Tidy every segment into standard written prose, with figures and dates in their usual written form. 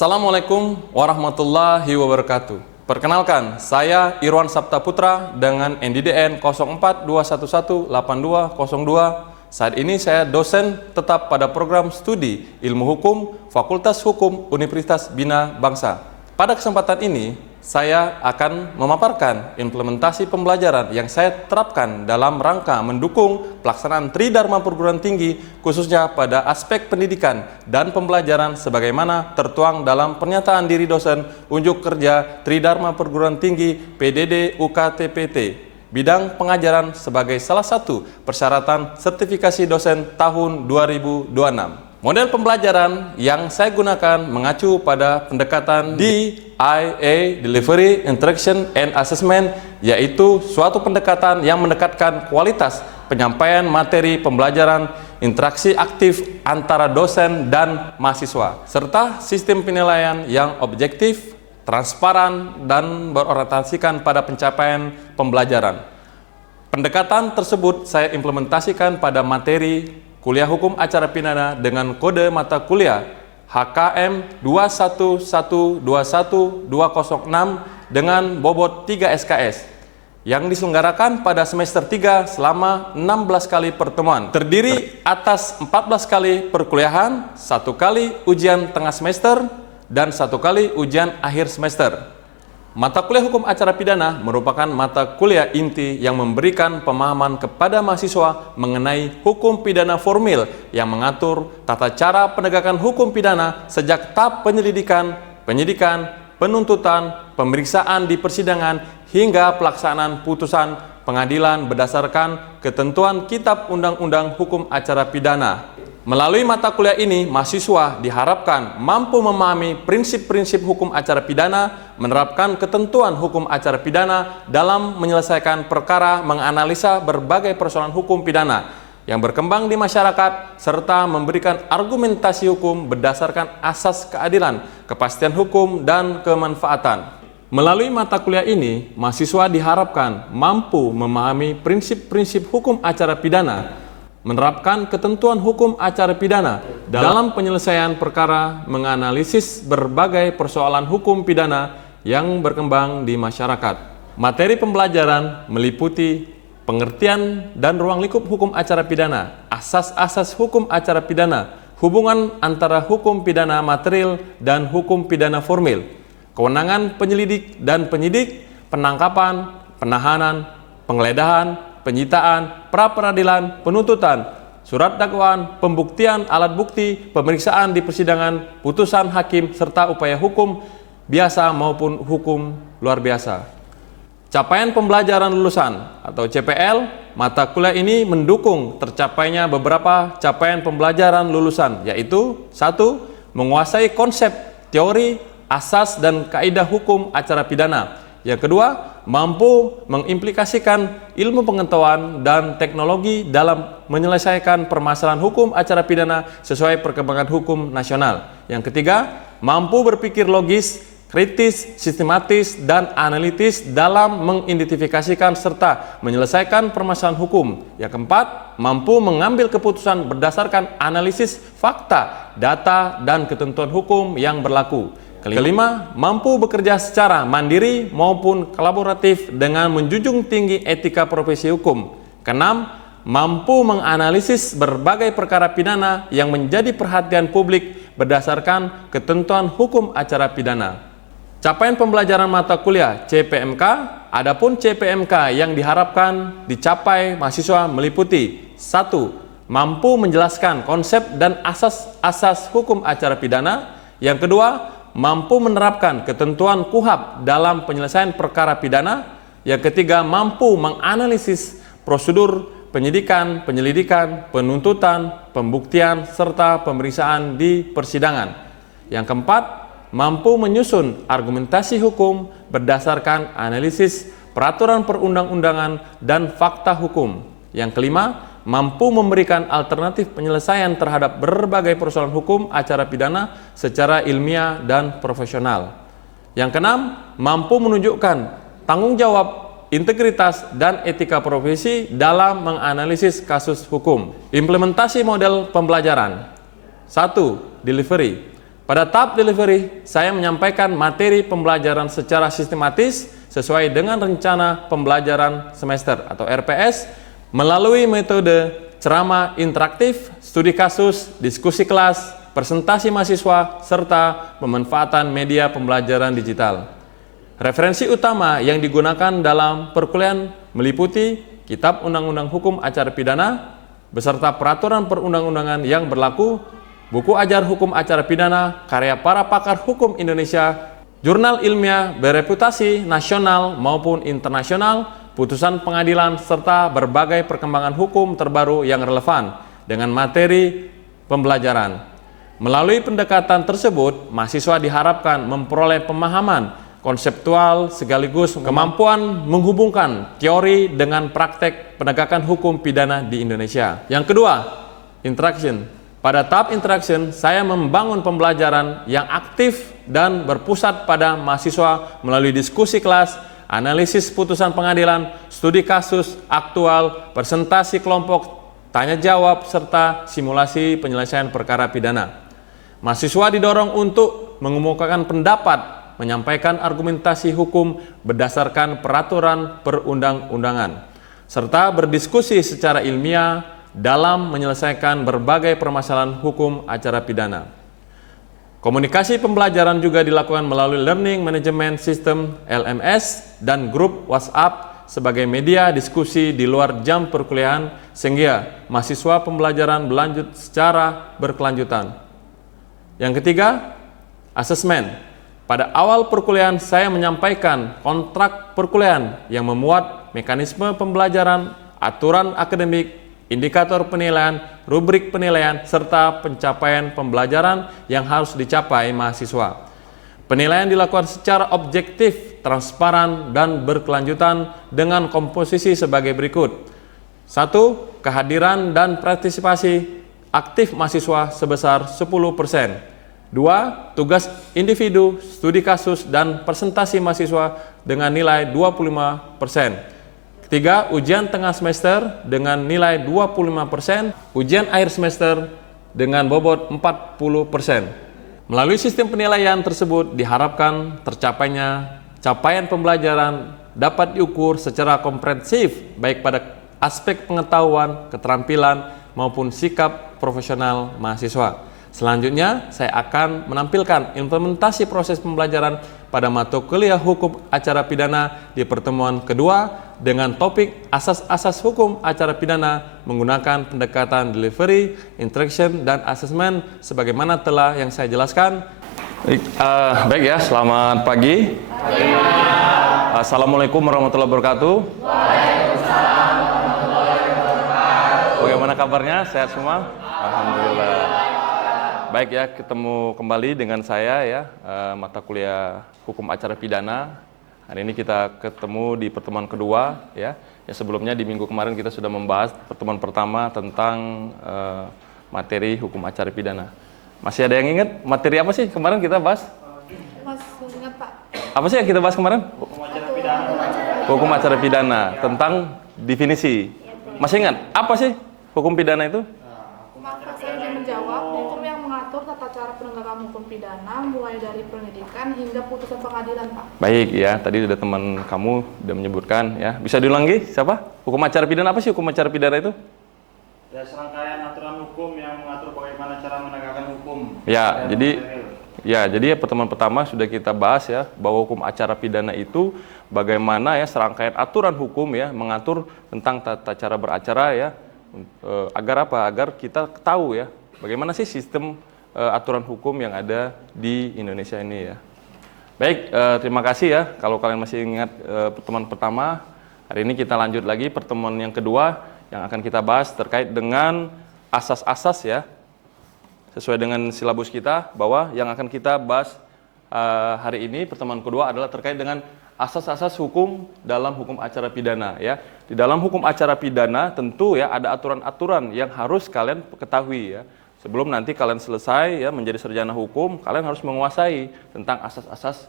Assalamualaikum warahmatullahi wabarakatuh. Perkenalkan, saya Irwan Saptaputra dengan NDDN 0421182202. Saat ini saya dosen tetap pada program studi Ilmu Hukum Fakultas Hukum Universitas Bina Bangsa. Pada kesempatan ini, saya akan memaparkan implementasi pembelajaran yang saya terapkan dalam rangka mendukung pelaksanaan Tridharma Perguruan Tinggi, khususnya pada aspek pendidikan dan pembelajaran sebagaimana tertuang dalam pernyataan diri dosen unjuk kerja Tridharma Perguruan Tinggi PDD UKTPT, bidang pengajaran sebagai salah satu persyaratan sertifikasi dosen tahun 2026. Model pembelajaran yang saya gunakan mengacu pada pendekatan DIA, Delivery, Interaction, and Assessment, yaitu suatu pendekatan yang mendekatkan kualitas penyampaian materi pembelajaran, interaksi aktif antara dosen dan mahasiswa, serta sistem penilaian yang objektif, transparan, dan berorientasikan pada pencapaian pembelajaran. Pendekatan tersebut saya implementasikan pada materi Kuliah Hukum Acara Pidana dengan kode mata kuliah HKM 21121206 dengan bobot 3 SKS yang diselenggarakan pada semester 3 selama 16 kali pertemuan, terdiri atas 14 kali perkuliahan, 1 kali ujian tengah semester, dan 1 kali ujian akhir semester. Mata kuliah Hukum Acara Pidana merupakan mata kuliah inti yang memberikan pemahaman kepada mahasiswa mengenai hukum pidana formil yang mengatur tata cara penegakan hukum pidana sejak tahap penyelidikan, penyidikan, penuntutan, pemeriksaan di persidangan, hingga pelaksanaan putusan pengadilan berdasarkan ketentuan Kitab Undang-Undang Hukum Acara Pidana. Melalui mata kuliah ini, mahasiswa diharapkan mampu memahami prinsip-prinsip hukum acara pidana, menerapkan ketentuan hukum acara pidana dalam menyelesaikan perkara, menganalisa berbagai persoalan hukum pidana yang berkembang di masyarakat, serta memberikan argumentasi hukum berdasarkan asas keadilan, kepastian hukum, dan kemanfaatan. Melalui mata kuliah ini, mahasiswa diharapkan mampu memahami prinsip-prinsip hukum acara pidana, menerapkan ketentuan hukum acara pidana dalam penyelesaian perkara, menganalisis berbagai persoalan hukum pidana yang berkembang di masyarakat. Materi pembelajaran meliputi pengertian dan ruang lingkup hukum acara pidana, asas-asas hukum acara pidana, hubungan antara hukum pidana material dan hukum pidana formil, kewenangan penyelidik dan penyidik, penangkapan, penahanan, penggeledahan, penyitaan, pra-peradilan, penuntutan, surat dakwaan, pembuktian alat bukti, pemeriksaan di persidangan, putusan hakim, serta upaya hukum biasa maupun hukum luar biasa. Capaian pembelajaran lulusan atau CPL, mata kuliah ini mendukung tercapainya beberapa capaian pembelajaran lulusan, yaitu 1. Menguasai konsep, teori, asas, dan kaidah hukum acara pidana. Yang kedua, mampu mengimplikasikan ilmu pengetahuan dan teknologi dalam menyelesaikan permasalahan hukum acara pidana sesuai perkembangan hukum nasional. Yang ketiga, mampu berpikir logis, kritis, sistematis, dan analitis dalam mengidentifikasikan serta menyelesaikan permasalahan hukum. Yang keempat, mampu mengambil keputusan berdasarkan analisis fakta, data, dan ketentuan hukum yang berlaku. Kelima, mampu bekerja secara mandiri maupun kolaboratif dengan menjunjung tinggi etika profesi hukum. Keenam, mampu menganalisis berbagai perkara pidana yang menjadi perhatian publik berdasarkan ketentuan hukum acara pidana. Capaian pembelajaran mata kuliah CPMK, adapun CPMK yang diharapkan dicapai mahasiswa meliputi 1. Mampu menjelaskan konsep dan asas-asas hukum acara pidana. Yang kedua, mampu menerapkan ketentuan KUHP dalam penyelesaian perkara pidana. Yang ketiga, mampu menganalisis prosedur penyidikan, penyelidikan, penuntutan, pembuktian, serta pemeriksaan di persidangan. Yang keempat, mampu menyusun argumentasi hukum berdasarkan analisis peraturan perundang-undangan dan fakta hukum. Yang kelima, mampu memberikan alternatif penyelesaian terhadap berbagai persoalan hukum acara pidana secara ilmiah dan profesional. Yang keenam, mampu menunjukkan tanggung jawab, integritas, dan etika profesi dalam menganalisis kasus hukum. Implementasi model pembelajaran. 1. Delivery. Pada tahap delivery, saya menyampaikan materi pembelajaran secara sistematis sesuai dengan rencana pembelajaran semester atau RPS melalui metode ceramah interaktif, studi kasus, diskusi kelas, presentasi mahasiswa, serta pemanfaatan media pembelajaran digital. Referensi utama yang digunakan dalam perkuliahan meliputi Kitab Undang-Undang Hukum Acara Pidana beserta peraturan perundang-undangan yang berlaku, buku ajar hukum acara pidana karya para pakar hukum Indonesia, jurnal ilmiah bereputasi nasional maupun internasional, putusan pengadilan, serta berbagai perkembangan hukum terbaru yang relevan dengan materi pembelajaran. Melalui pendekatan tersebut, mahasiswa diharapkan memperoleh pemahaman konseptual sekaligus kemampuan menghubungkan teori dengan praktek penegakan hukum pidana di Indonesia. Yang kedua, interaction. Pada tahap interaction, saya membangun pembelajaran yang aktif dan berpusat pada mahasiswa melalui diskusi kelas, analisis putusan pengadilan, studi kasus aktual, presentasi kelompok, tanya jawab, serta simulasi penyelesaian perkara pidana. Mahasiswa didorong untuk mengemukakan pendapat, menyampaikan argumentasi hukum berdasarkan peraturan perundang-undangan, serta berdiskusi secara ilmiah dalam menyelesaikan berbagai permasalahan hukum acara pidana. Komunikasi pembelajaran juga dilakukan melalui Learning Management System (LMS) dan grup WhatsApp sebagai media diskusi di luar jam perkuliahan sehingga mahasiswa pembelajaran berlanjut secara berkelanjutan. Yang ketiga, asesmen. Pada awal perkuliahan, saya menyampaikan kontrak perkuliahan yang memuat mekanisme pembelajaran, aturan akademik, indikator penilaian, rubrik penilaian, serta pencapaian pembelajaran yang harus dicapai mahasiswa. Penilaian dilakukan secara objektif, transparan, dan berkelanjutan dengan komposisi sebagai berikut. 1. Kehadiran dan partisipasi aktif mahasiswa sebesar 10%. 2. Tugas individu, studi kasus, dan presentasi mahasiswa dengan nilai 25%. 3. Ujian tengah semester dengan nilai 25%, ujian akhir semester dengan bobot 40%. Melalui sistem penilaian tersebut diharapkan tercapainya capaian pembelajaran dapat diukur secara komprehensif baik pada aspek pengetahuan, keterampilan, maupun sikap profesional mahasiswa. Selanjutnya, saya akan menampilkan implementasi proses pembelajaran pada mata kuliah hukum acara pidana di pertemuan kedua dengan topik asas-asas hukum acara pidana menggunakan pendekatan delivery, interaction, dan assessment sebagaimana telah yang saya jelaskan. Baik ya, selamat pagi. Assalamualaikum warahmatullahi wabarakatuh. Waalaikumsalam warahmatullahi wabarakatuh. Bagaimana kabarnya? Sehat semua? Alhamdulillah. Baik ya, ketemu kembali dengan saya ya, mata kuliah hukum acara pidana. Hari ini kita ketemu di pertemuan kedua ya. Ya sebelumnya di minggu kemarin kita sudah membahas pertemuan pertama tentang materi hukum acara pidana. Masih ada yang ingat materi apa sih kemarin kita bahas? Masih ingat Pak. Apa sih yang kita bahas kemarin? Hukum acara pidana. Hukum acara pidana tentang definisi. Masih ingat apa sih hukum pidana itu? Maaf Pak, saya ingin menjawab. Hukum yang mengatur tata cara penegakan hukum pidana mulai dari penyidikan hingga putusan pengadilan Pak. Baik ya, tadi sudah teman kamu sudah menyebutkan ya. Bisa diulang lagi siapa? Hukum acara pidana apa sih hukum acara pidana itu? Ya, serangkaian aturan hukum yang mengatur bagaimana cara menegakkan hukum. Jadi pertemuan pertama sudah kita bahas ya bahwa hukum acara pidana itu bagaimana ya serangkaian aturan hukum ya mengatur tentang tata cara beracara ya agar apa? Agar kita tahu ya bagaimana sih sistem aturan hukum yang ada di Indonesia ini ya. Baik, terima kasih ya kalau kalian masih ingat pertemuan pertama. Hari ini kita lanjut lagi pertemuan yang kedua yang akan kita bahas terkait dengan asas-asas ya, sesuai dengan silabus kita, bahwa yang akan kita bahas hari ini pertemuan kedua adalah terkait dengan asas-asas hukum dalam hukum acara pidana ya. Di dalam hukum acara pidana tentu ya ada aturan-aturan yang harus kalian ketahui ya. Sebelum nanti kalian selesai ya menjadi sarjana hukum, kalian harus menguasai tentang asas-asas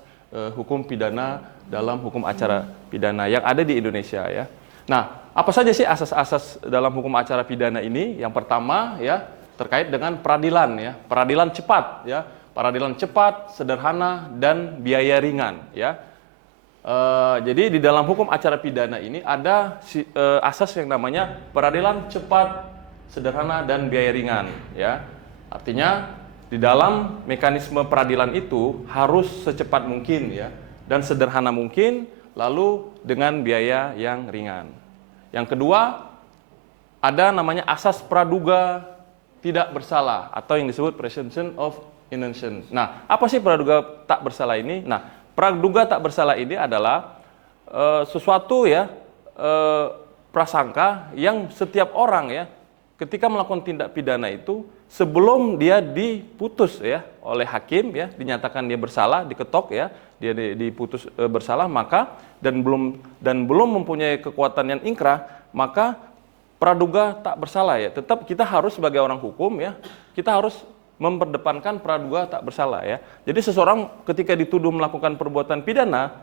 hukum pidana dalam hukum acara pidana yang ada di Indonesia ya. Nah, apa saja sih asas-asas dalam hukum acara pidana ini? Yang pertama ya terkait dengan peradilan ya, peradilan cepat ya, peradilan cepat, sederhana dan biaya ringan ya. Jadi di dalam hukum acara pidana ini ada asas yang namanya peradilan cepat, sederhana dan biaya ringan ya. Artinya di dalam mekanisme peradilan itu harus secepat mungkin ya dan sederhana mungkin, lalu dengan biaya yang ringan. Yang kedua ada namanya asas praduga tidak bersalah atau yang disebut presumption of innocence. Nah, apa sih praduga tak bersalah ini? Nah, praduga tak bersalah ini adalah sesuatu ya prasangka yang setiap orang ya ketika melakukan tindak pidana itu sebelum dia diputus ya oleh hakim ya, dinyatakan dia bersalah, diketok ya, dia diputus bersalah, maka dan belum mempunyai kekuatan yang ingkrah, maka praduga tak bersalah ya. Tetap kita harus sebagai orang hukum ya, kita harus memperdepankan praduga tak bersalah ya. Jadi seseorang ketika dituduh melakukan perbuatan pidana,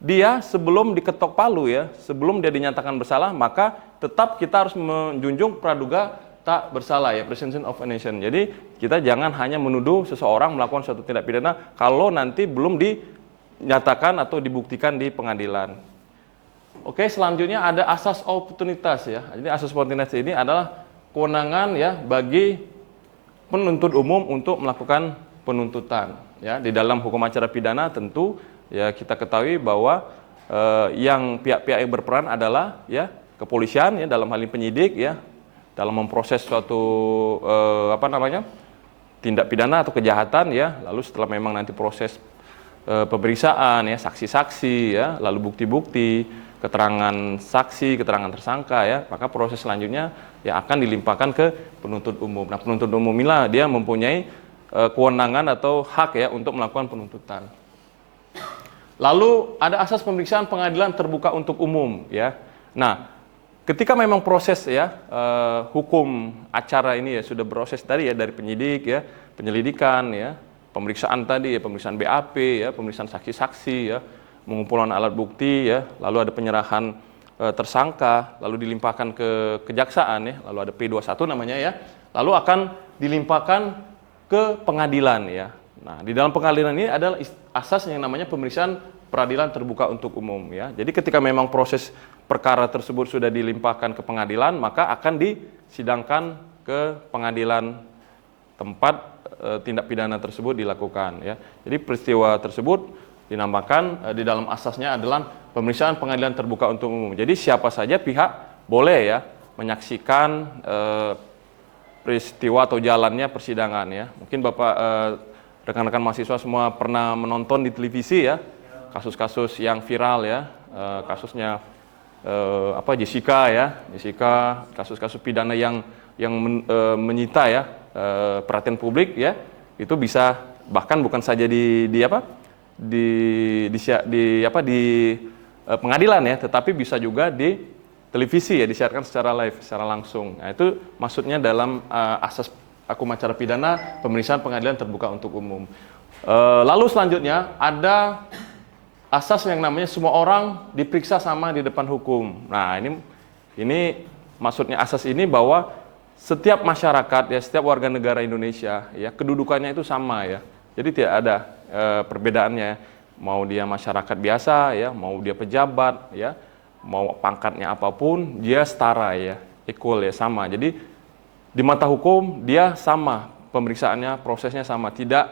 dia sebelum diketok palu ya, sebelum dia dinyatakan bersalah, maka tetap kita harus menjunjung praduga tak bersalah ya, presumption of innocence. Jadi kita jangan hanya menuduh seseorang melakukan suatu tindak pidana kalau nanti belum dinyatakan atau dibuktikan di pengadilan. Oke, selanjutnya ada asas oportunitas ya. Jadi asas oportunitas ini adalah kewenangan ya bagi penuntut umum untuk melakukan penuntutan ya. Di dalam hukum acara pidana tentu ya kita ketahui bahwa yang pihak-pihak yang berperan adalah ya kepolisian ya, dalam hal ini penyidik ya, dalam memproses suatu tindak pidana atau kejahatan ya. Lalu setelah memang nanti proses pemeriksaan ya, saksi-saksi ya, lalu bukti-bukti, keterangan saksi, keterangan tersangka ya, maka proses selanjutnya ya akan dilimpahkan ke penuntut umum. Nah, penuntut umum inilah dia mempunyai kewenangan atau hak ya untuk melakukan penuntutan. Lalu ada asas pemeriksaan pengadilan terbuka untuk umum ya. Nah, ketika memang proses ya hukum acara ini ya sudah berproses tadi ya, dari penyidik ya, penyelidikan ya, pemeriksaan tadi ya, pemeriksaan BAP ya, pemeriksaan saksi-saksi ya, pengumpulan alat bukti ya, lalu ada penyerahan tersangka, lalu dilimpahkan ke kejaksaan ya, lalu ada P21 namanya ya, lalu akan dilimpahkan ke pengadilan ya. Nah, di dalam pengadilan ini adalah asas yang namanya pemeriksaan peradilan terbuka untuk umum ya. Jadi ketika memang proses perkara tersebut sudah dilimpahkan ke pengadilan, maka akan disidangkan ke pengadilan tempat tindak pidana tersebut dilakukan ya. Jadi peristiwa tersebut dinamakan di dalam asasnya adalah pemeriksaan pengadilan terbuka untuk umum. Jadi siapa saja pihak boleh ya menyaksikan peristiwa atau jalannya persidangan ya. Mungkin Bapak rekan-rekan mahasiswa semua pernah menonton di televisi ya, kasus-kasus yang viral ya, kasusnya Jessica ya, kasus-kasus pidana yang menyita ya perhatian publik ya, itu bisa bahkan bukan saja di pengadilan ya, tetapi bisa juga di televisi ya, disiarkan secara live, secara langsung. Nah, itu maksudnya dalam asas hukum acara pidana pemeriksaan pengadilan terbuka untuk umum. Lalu selanjutnya ada asas yang namanya semua orang diperiksa sama di depan hukum. Nah, ini maksudnya asas ini bahwa setiap masyarakat ya, setiap warga negara Indonesia ya, kedudukannya itu sama ya. Jadi tidak ada perbedaannya, mau dia masyarakat biasa ya, mau dia pejabat ya, mau pangkatnya apapun, dia setara ya, equal ya, sama. Jadi di mata hukum dia sama, pemeriksaannya, prosesnya sama, tidak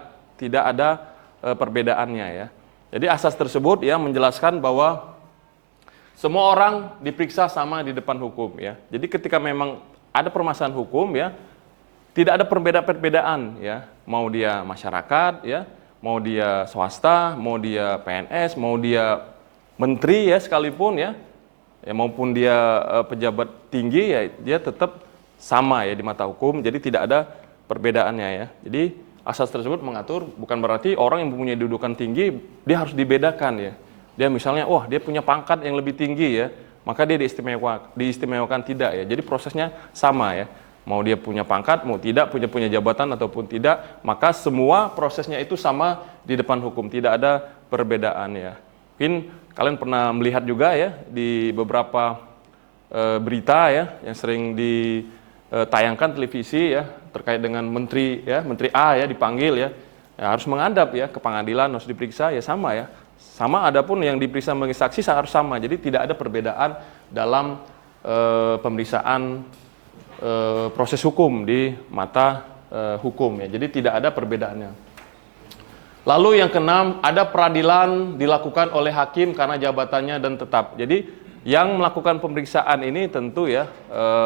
ada perbedaannya ya. Jadi asas tersebut ya menjelaskan bahwa semua orang diperiksa sama di depan hukum ya. Jadi ketika memang ada permasalahan hukum ya, tidak ada perbedaan ya, mau dia masyarakat ya, mau dia swasta, mau dia PNS, mau dia menteri ya sekalipun ya, ya maupun dia pejabat tinggi, ya dia tetap sama ya di mata hukum. Jadi tidak ada perbedaannya ya. Jadi asas tersebut mengatur bukan berarti orang yang mempunyai kedudukan tinggi dia harus dibedakan ya. Dia misalnya, wah dia punya pangkat yang lebih tinggi ya, maka dia diistimewakan tidak ya. Jadi prosesnya sama ya. Mau dia punya pangkat, mau tidak, punya jabatan ataupun tidak, maka semua prosesnya itu sama di depan hukum, tidak ada perbedaan ya. Mungkin kalian pernah melihat juga ya di beberapa berita ya yang sering ditayangkan televisi ya terkait dengan menteri ya, menteri A ya dipanggil ya, harus menghadap ya ke pengadilan, harus diperiksa ya sama ya. Sama, adapun yang diperiksa sebagai saksi harus sama. Jadi tidak ada perbedaan dalam pemeriksaan proses hukum di mata hukum ya. Jadi tidak ada perbedaannya. Lalu yang keenam, ada peradilan dilakukan oleh hakim karena jabatannya dan tetap. Jadi yang melakukan pemeriksaan ini tentu ya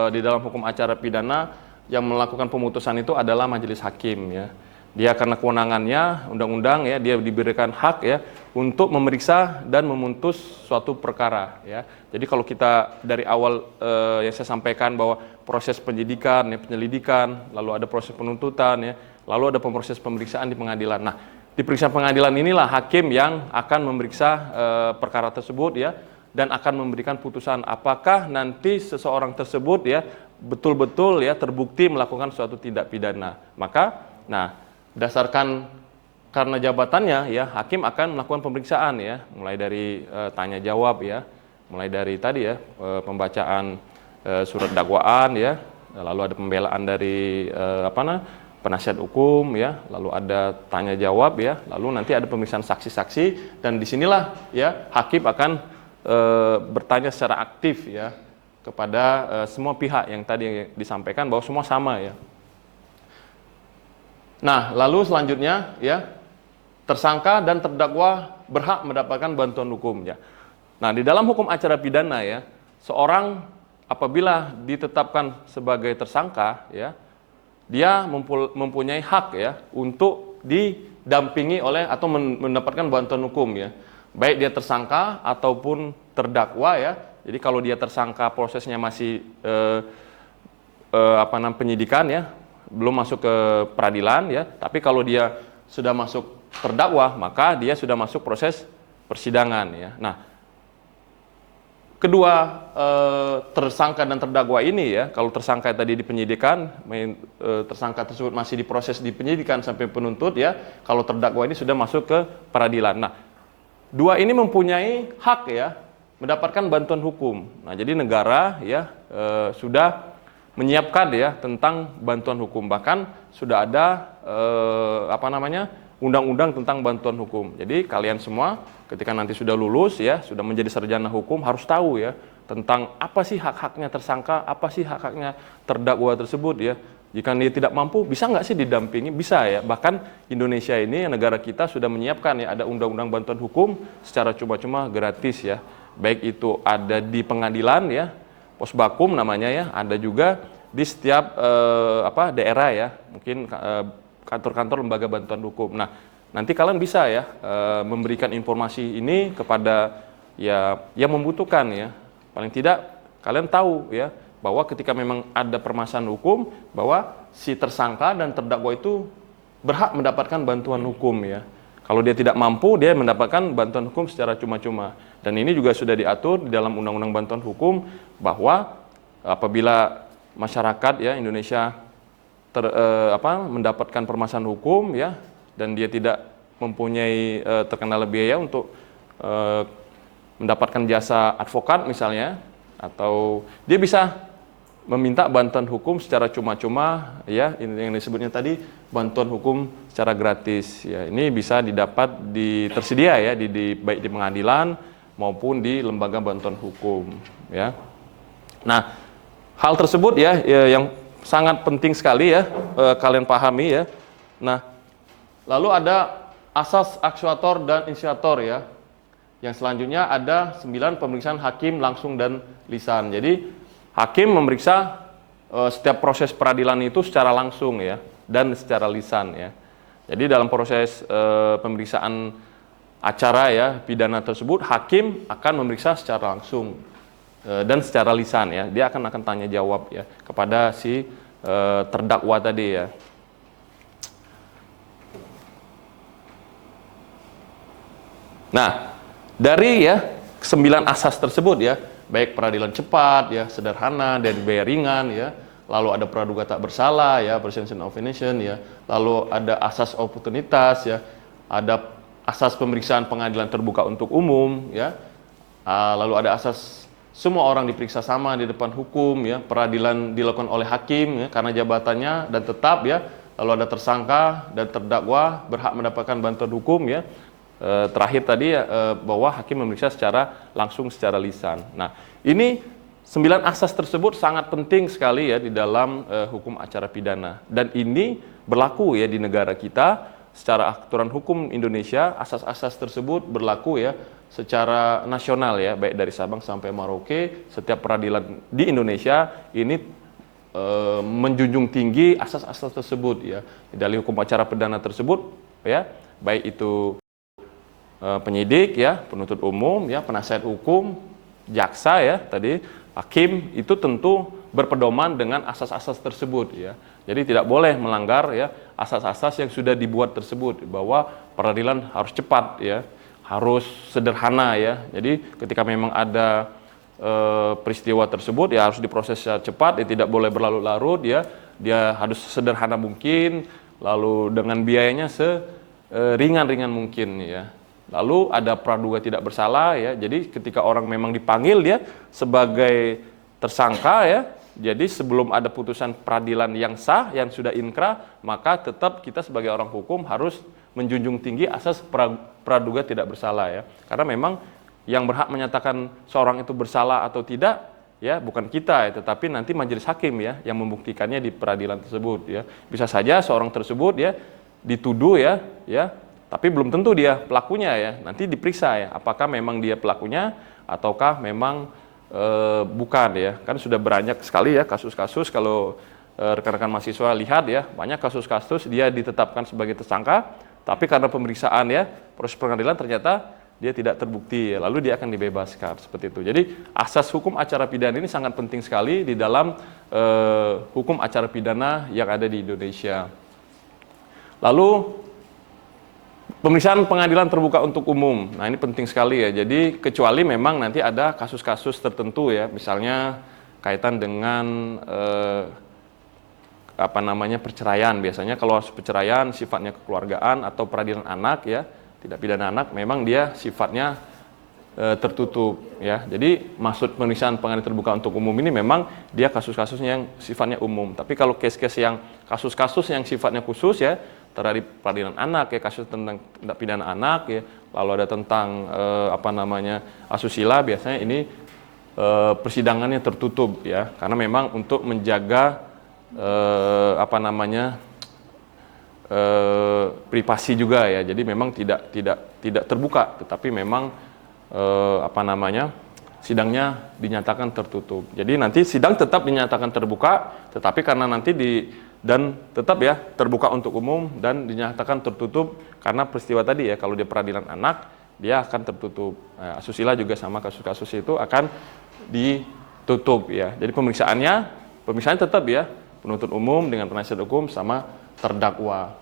di dalam hukum acara pidana yang melakukan pemutusan itu adalah majelis hakim ya. Dia karena kewenangannya undang-undang ya, dia diberikan hak ya untuk memeriksa dan memutus suatu perkara ya. Jadi kalau kita dari awal yang saya sampaikan bahwa proses penyidikan, ya, penyelidikan, lalu ada proses penuntutan ya, lalu ada proses pemeriksaan di pengadilan. Nah, di periksa pengadilan inilah hakim yang akan memeriksa perkara tersebut ya dan akan memberikan putusan apakah nanti seseorang tersebut ya betul-betul ya terbukti melakukan suatu tindak pidana. Maka berdasarkan karena jabatannya ya hakim akan melakukan pemeriksaan ya, mulai dari tanya jawab ya, mulai dari tadi ya pembacaan surat dakwaan ya, lalu ada pembelaan dari penasihat hukum ya, lalu ada tanya jawab ya, lalu nanti ada pemeriksaan saksi-saksi, dan disinilah ya hakim akan bertanya secara aktif ya kepada semua pihak yang tadi disampaikan bahwa semua sama ya. Nah, lalu selanjutnya ya tersangka dan terdakwa berhak mendapatkan bantuan hukum ya. Nah, di dalam hukum acara pidana ya, seorang apabila ditetapkan sebagai tersangka ya, dia mempunyai hak ya untuk didampingi oleh atau mendapatkan bantuan hukum ya. Baik dia tersangka ataupun terdakwa ya. Jadi kalau dia tersangka prosesnya masih penyidikan ya, belum masuk ke peradilan ya, tapi kalau dia sudah masuk terdakwa maka dia sudah masuk proses persidangan ya. Nah, kedua tersangka dan terdakwa ini ya, kalau tersangka tadi di penyidikan, tersangka tersebut masih diproses di penyidikan sampai penuntut ya, kalau terdakwa ini sudah masuk ke peradilan. Nah, dua ini mempunyai hak ya mendapatkan bantuan hukum. Nah, jadi negara ya sudah menyiapkan ya tentang bantuan hukum, bahkan sudah ada undang-undang tentang bantuan hukum. Jadi kalian semua ketika nanti sudah lulus ya, sudah menjadi sarjana hukum harus tahu ya tentang apa sih hak-haknya tersangka, apa sih hak-haknya terdakwa tersebut ya. Jika dia tidak mampu, bisa nggak sih didampingi? Bisa ya. Bahkan Indonesia ini, negara kita sudah menyiapkan ya ada undang-undang bantuan hukum secara cuma-cuma gratis ya. Baik itu ada di pengadilan ya, Posbakum namanya ya, ada juga di setiap daerah ya, mungkin kantor-kantor lembaga bantuan hukum. Nah, nanti kalian bisa ya memberikan informasi ini kepada ya yang membutuhkan ya. Paling tidak kalian tahu ya bahwa ketika memang ada permasalahan hukum, bahwa si tersangka dan terdakwa itu berhak mendapatkan bantuan hukum ya. Kalau dia tidak mampu, dia mendapatkan bantuan hukum secara cuma-cuma. Dan ini juga sudah diatur di dalam Undang-Undang Bantuan Hukum bahwa apabila masyarakat ya Indonesia mendapatkan permasalahan hukum ya dan dia tidak mempunyai terkendala biaya untuk mendapatkan jasa advokat misalnya, atau dia bisa meminta bantuan hukum secara cuma-cuma ya, yang disebutnya tadi bantuan hukum secara gratis ya. Ini bisa didapat tersedia ya baik di pengadilan maupun di lembaga bantuan hukum ya. Nah, hal tersebut ya yang sangat penting sekali ya kalian pahami ya. Nah, lalu ada asas aksuator dan inisiator ya. Yang selanjutnya ada 9 pemeriksaan hakim langsung dan lisan. Jadi hakim memeriksa setiap proses peradilan itu secara langsung ya dan secara lisan ya. Jadi dalam proses pemeriksaan acara ya pidana tersebut, hakim akan memeriksa secara langsung dan secara lisan ya. Dia akan tanya jawab ya kepada si terdakwa tadi ya. Nah, dari ya 9 asas tersebut ya, baik peradilan cepat ya, sederhana dan biaya ringan ya, lalu ada praduga tak bersalah ya, presumption of innocence ya, lalu ada asas oportunitas ya, ada asas pemeriksaan pengadilan terbuka untuk umum ya, lalu ada asas semua orang diperiksa sama di depan hukum ya, peradilan dilakukan oleh hakim ya, karena jabatannya dan tetap ya, lalu ada tersangka dan terdakwa berhak mendapatkan bantuan hukum ya. Terakhir tadi bahwa hakim memeriksa secara langsung secara lisan. Nah, ini 9 asas tersebut sangat penting sekali ya di dalam hukum acara pidana, dan ini berlaku ya di negara kita secara aturan hukum Indonesia. Asas-asas tersebut berlaku ya secara nasional ya, baik dari Sabang sampai Merauke. Setiap peradilan di Indonesia ini menjunjung tinggi asas-asas tersebut ya. Dari hukum acara pidana tersebut ya, baik itu penyidik ya, penuntut umum ya, penasihat hukum, jaksa ya, tadi hakim, itu tentu berpedoman dengan asas-asas tersebut ya. Jadi tidak boleh melanggar ya asas-asas yang sudah dibuat tersebut, bahwa peradilan harus cepat ya, harus sederhana ya. Jadi ketika memang ada peristiwa tersebut ya harus diproses secara cepat, ya tidak boleh berlarut-larut ya. Dia harus sederhana mungkin, lalu dengan biayanya seringan-ringan mungkin ya. Lalu ada praduga tidak bersalah ya. Jadi ketika orang memang dipanggil dia sebagai tersangka ya, jadi sebelum ada putusan peradilan yang sah, yang sudah inkrah, maka tetap kita sebagai orang hukum harus menjunjung tinggi asas praduga tidak bersalah ya. Karena memang yang berhak menyatakan seorang itu bersalah atau tidak ya bukan kita ya, tetapi nanti majelis hakim ya yang membuktikannya di peradilan tersebut ya. Bisa saja seorang tersebut ya dituduh ya, tapi belum tentu dia pelakunya ya. Nanti diperiksa ya, apakah memang dia pelakunya ataukah memang bukan ya. Kan sudah banyak sekali ya kasus-kasus, kalau rekan-rekan mahasiswa lihat ya, banyak kasus-kasus dia ditetapkan sebagai tersangka, tapi karena pemeriksaan ya, proses pengadilan ternyata dia tidak terbukti ya, lalu dia akan dibebaskan seperti itu. Jadi asas hukum acara pidana ini sangat penting sekali di dalam hukum acara pidana yang ada di Indonesia. Lalu pemeriksaan pengadilan terbuka untuk umum. Nah, ini penting sekali ya. Jadi kecuali memang nanti ada kasus-kasus tertentu ya, misalnya kaitan dengan perceraian. Biasanya kalau perceraian sifatnya kekeluargaan atau peradilan anak ya, tidak pidana anak, memang dia sifatnya tertutup ya. Jadi maksud pemeriksaan pengadilan terbuka untuk umum ini memang dia kasus-kasus yang sifatnya umum. Tapi kalau kasus-kasus yang sifatnya khusus ya, terhadap peradilan anak ya, kasus tentang tindak pidana anak ya, lalu ada tentang asusila, biasanya ini persidangannya tertutup ya, karena memang untuk menjaga privasi juga ya. Jadi memang tidak terbuka, tetapi memang sidangnya dinyatakan tertutup. Jadi nanti sidang tetap dinyatakan terbuka, tetapi karena nanti dan tetap ya terbuka untuk umum dan dinyatakan tertutup karena peristiwa tadi ya, kalau dia peradilan anak dia akan tertutup. Nah, asusila juga sama, kasus-kasus itu akan ditutup ya. Jadi pemeriksaannya tetap ya, penuntut umum dengan penasihat hukum sama terdakwa.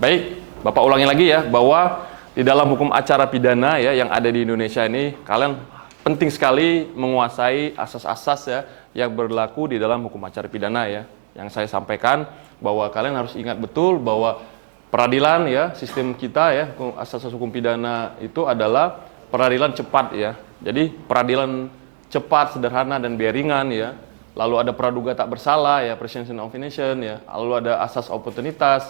Baik, Bapak ulangi lagi ya, bahwa di dalam hukum acara pidana ya yang ada di Indonesia ini, kalian penting sekali menguasai asas-asas ya yang berlaku di dalam hukum acara pidana ya. Yang saya sampaikan bahwa kalian harus ingat betul bahwa peradilan ya, sistem kita ya, asas-asas hukum pidana itu adalah peradilan cepat ya. Jadi peradilan cepat, sederhana dan biaya ringan ya. Lalu ada praduga tak bersalah ya, presumption of innocence ya. Lalu ada asas oportunitas,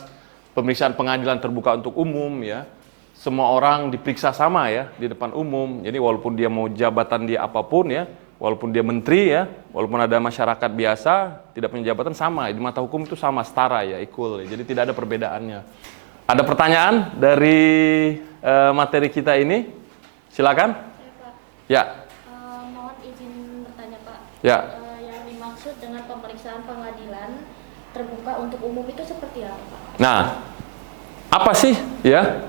pemeriksaan pengadilan terbuka untuk umum ya. Semua orang diperiksa sama ya di depan umum. Jadi walaupun dia mau jabatan dia apapun ya, walaupun dia menteri ya, walaupun ada masyarakat biasa tidak punya jabatan, sama di mata hukum itu sama, setara ya, equal ya. Jadi tidak ada perbedaannya. Ada pertanyaan dari materi kita ini? Silakan. Ya, Pak. Ya. Mohon izin bertanya, Pak. Ya. Yang dimaksud dengan pemeriksaan pengadilan terbuka untuk umum itu seperti apa, Pak? Nah, apa sih ya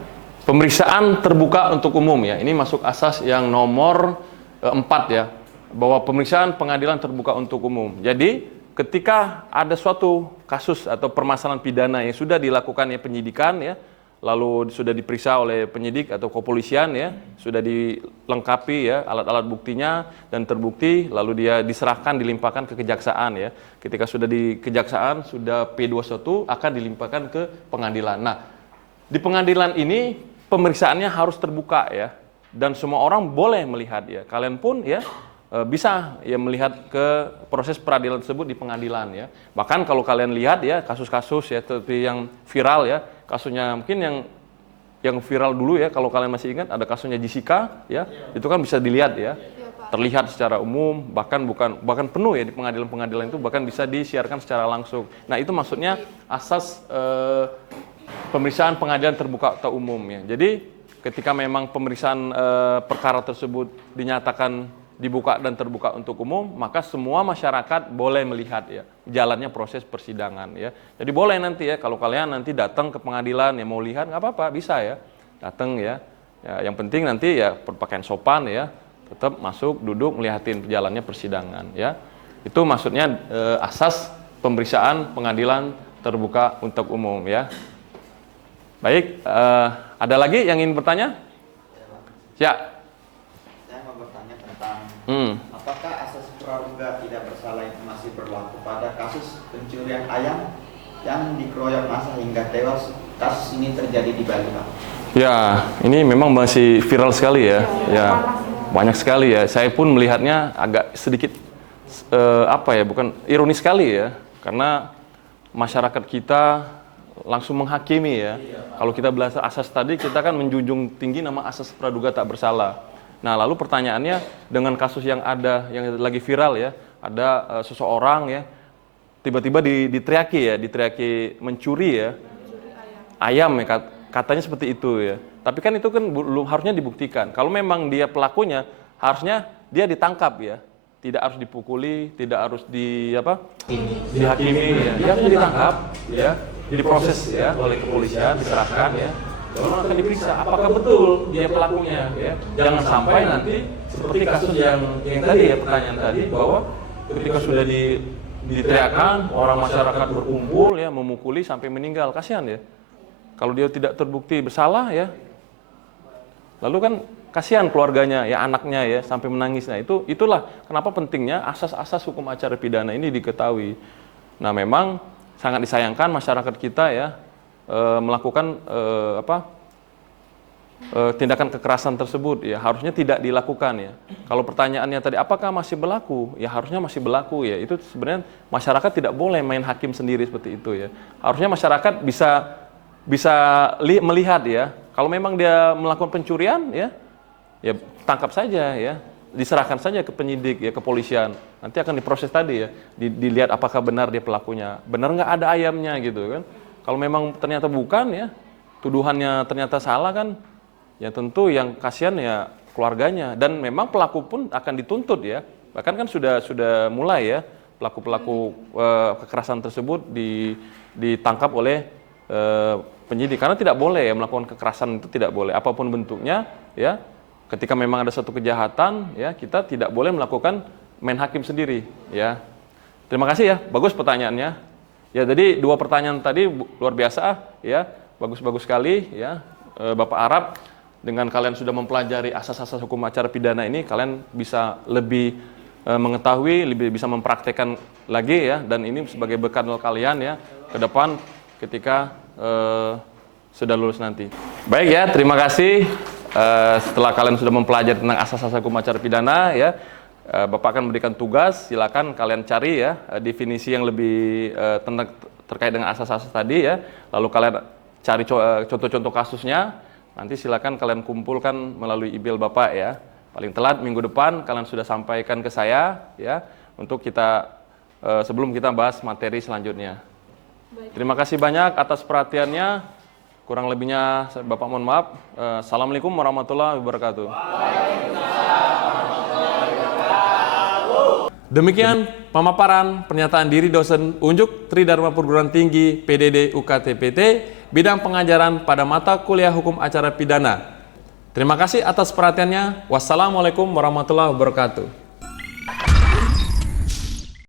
pemeriksaan terbuka untuk umum ya. Ini masuk asas yang nomor 4 ya, bahwa pemeriksaan pengadilan terbuka untuk umum. Jadi ketika ada suatu kasus atau permasalahan pidana yang sudah dilakukan ya penyidikan ya, lalu sudah diperiksa oleh penyidik atau kepolisian ya, sudah dilengkapi ya alat-alat buktinya dan terbukti, lalu dia diserahkan dilimpahkan ke kejaksaan ya. Ketika sudah di kejaksaan sudah P21 akan dilimpahkan ke pengadilan. Nah, di pengadilan ini pemeriksaannya harus terbuka ya, dan semua orang boleh melihat ya. Kalian pun ya bisa ya melihat ke proses peradilan tersebut di pengadilan ya. Bahkan kalau kalian lihat ya kasus-kasus ya seperti yang viral ya, kasusnya mungkin yang viral dulu ya, kalau kalian masih ingat ada kasusnya Jessica ya, itu kan bisa dilihat ya, terlihat secara umum, bahkan penuh ya di pengadilan-pengadilan itu, bahkan bisa disiarkan secara langsung. Nah itu maksudnya asas pemeriksaan pengadilan terbuka atau umum ya. Jadi ketika memang pemeriksaan perkara tersebut dinyatakan dibuka dan terbuka untuk umum, maka semua masyarakat boleh melihat ya jalannya proses persidangan ya. Jadi boleh nanti ya kalau kalian nanti datang ke pengadilan ya mau lihat nggak apa-apa, bisa ya datang ya. Yang penting nanti ya berpakaian sopan ya, tetap masuk duduk melihatin jalannya persidangan ya. Itu maksudnya asas pemeriksaan pengadilan terbuka untuk umum ya. Baik, ada lagi yang ingin bertanya? Ya. Apakah asas praduga tidak bersalah itu masih berlaku pada kasus pencurian ayam yang dikeroyok massa hingga tewas? Kasus ini terjadi di Bali, Pak. Ya, ini memang masih viral sekali ya. Ya, banyak sekali ya. Saya pun melihatnya agak sedikit bukan ironis sekali ya, karena masyarakat kita langsung menghakimi ya. Kalau kita belajar asas tadi, kita kan menjunjung tinggi nama asas praduga tak bersalah. Nah, lalu pertanyaannya dengan kasus yang yang lagi viral ya, ada seseorang ya tiba-tiba diteriaki mencuri ya ayam ya, katanya seperti itu ya. Tapi kan itu kan belum harusnya dibuktikan. Kalau memang dia pelakunya, harusnya dia ditangkap ya. Tidak harus dipukuli, tidak harus dihakimi ya. Dia harus ditangkap ya, diproses ya oleh kepolisian, diserahkan ya. Lalu akan diperiksa apakah betul dia pelakunya ya. Jangan sampai nanti seperti kasus yang tadi ya, pertanyaan tadi, bahwa ketika sudah diteriakkan orang masyarakat berkumpul ya memukuli sampai meninggal, kasihan ya. Kalau dia tidak terbukti bersalah ya. Lalu kan kasihan keluarganya ya, anaknya ya sampai menangis. Nah, itulah kenapa pentingnya asas-asas hukum acara pidana ini diketahui. Nah, memang sangat disayangkan masyarakat kita ya melakukan tindakan kekerasan tersebut ya, harusnya tidak dilakukan ya. Kalau pertanyaannya tadi apakah masih berlaku, ya harusnya masih berlaku ya. Itu sebenarnya masyarakat tidak boleh main hakim sendiri seperti itu ya. Harusnya masyarakat bisa melihat ya, kalau memang dia melakukan pencurian ya tangkap saja ya, diserahkan saja ke penyidik ya, kepolisian. Nanti akan diproses tadi ya, dilihat apakah benar dia pelakunya, benar nggak ada ayamnya gitu kan. Kalau memang ternyata bukan ya, tuduhannya ternyata salah kan, ya tentu yang kasihan ya keluarganya, dan memang pelaku pun akan dituntut ya. Bahkan kan sudah mulai ya pelaku-pelaku kekerasan tersebut ditangkap oleh penyidik, karena tidak boleh ya melakukan kekerasan, itu tidak boleh apapun bentuknya ya. Ketika memang ada satu kejahatan ya, kita tidak boleh melakukan main hakim sendiri ya. Terima kasih ya, bagus pertanyaannya. Ya, jadi 2 pertanyaan tadi luar biasa ya, bagus-bagus sekali ya. Bapak Arab, dengan kalian sudah mempelajari asas-asas hukum acara pidana ini, kalian bisa lebih mengetahui, lebih bisa mempraktekkan lagi ya, dan ini sebagai bekal kalian ya ke depan ketika sudah lulus nanti. Baik ya, terima kasih. Setelah kalian sudah mempelajari tentang asas-asas hukum acara pidana ya, Bapak akan memberikan tugas, silakan kalian cari ya definisi yang lebih terkait dengan asas-asas tadi ya. Lalu kalian cari contoh-contoh kasusnya. Nanti silakan kalian kumpulkan melalui email Bapak ya. Paling telat minggu depan kalian sudah sampaikan ke saya ya, untuk kita sebelum kita bahas materi selanjutnya. Terima kasih banyak atas perhatiannya. Kurang lebihnya Bapak mohon maaf. Assalamualaikum warahmatullahi wabarakatuh. Demikian pemaparan pernyataan diri dosen unjuk Tridharma Perguruan Tinggi PDD UKT PT bidang pengajaran pada mata kuliah Hukum Acara Pidana. Terima kasih atas perhatiannya. Wassalamualaikum warahmatullahi wabarakatuh.